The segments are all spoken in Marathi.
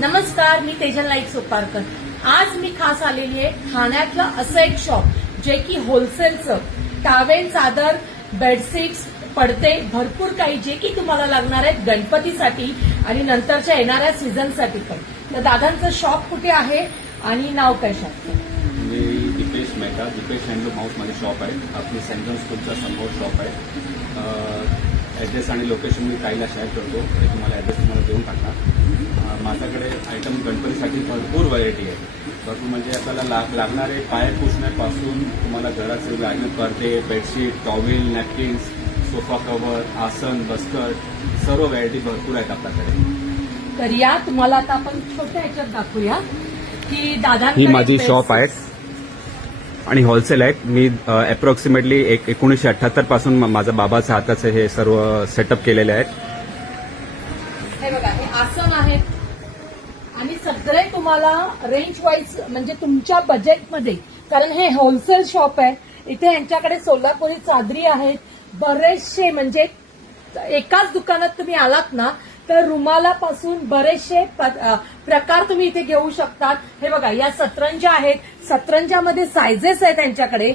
नमस्कार, मी तेजल नाईक सोपारकर। आज मी खास आलेली आहे ठाण्यातलं असं एक शॉप जे की होलसेलचं टावेल, चादर, बेडशीट्स, पडदे भरपूर काही जे की तुम्हाला लागणार आहेत गणपतीसाठी आणि नंतरच्या येणाऱ्या सीझनसाठी पण। तर दादांचं शॉप कुठे आहे आणि नाव काय शॉपचं? मी दीपेश मेहता, दीपेश हँडलूम हाऊस माझे शॉप आहे। आपली सेंट्रल स्कूलच्या समोर शॉप आहे। ॲड्रेस आणि लोकेशन मी ताईला शेअर करतो, ते तुम्हाला ॲड्रेस तुम्हाला देऊन टाकणार। माझ्याकडे आयटम गणपतीसाठी भरपूर व्हरायटी आहे। भरपूर म्हणजे आपल्याला लागणारे पाय पुसण्यापासून तुम्हाला घराचे लागणारे पडदे, bedsheet, towel, napkins, sofa cover, आसन, बस्कट सर्व व्हरायटी भरपूर आहेत आपल्याकडे। तर या तुम्हाला आता आपण छोट्या ह्याच्यात दाखवूया की दादांकडे ही माझी शॉप आहे आणि होलसेल आहे। मी अप्रॉक्सिमेटली 1978 पासून माझ्या बाबाच्या हाताचे हे सर्व सेटअप केलेले आहेत। हे बघा, हे आसन आहेत आणि सगळे तुम्हाला रेंज वाईज म्हणजे तुमच्या बजेटमध्ये, कारण हे होलसेल शॉप आहे। इथे यांच्याकडे सोलापुरी चादरी आहेत, बरेचसे म्हणजे एकाच दुकानात तुम्ही आलात ना तर रुमालापासून बरेचसे प्रकार तुम्ही इथे घेऊ शकतात। हे बघा, या सतरंजा आहेत, सतरंजामध्ये सायझेस आहेत त्यांच्याकडे।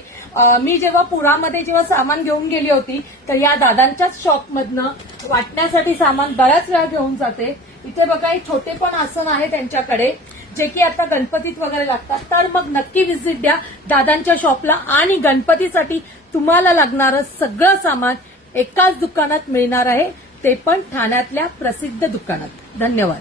मी जेव्हा पुरामध्ये जेव्हा सामान घेऊन गेली होती तर या दादांच्याच शॉपमधनं वाटण्यासाठी सामान बऱ्याच वेळा घेऊन जाते। इथे बघा, हे छोटे पण आसन आहे त्यांच्याकडे जे की आता गणपतीत वगैरे लागतात। तर मग नक्की व्हिजिट द्या दादांच्या शॉपला आणि गणपतीसाठी तुम्हाला लागणारं सगळं सामान एकाच दुकानात मिळणार आहे, ते पण ठाण्यातल्या प्रसिद्ध दुकानात। धन्यवाद।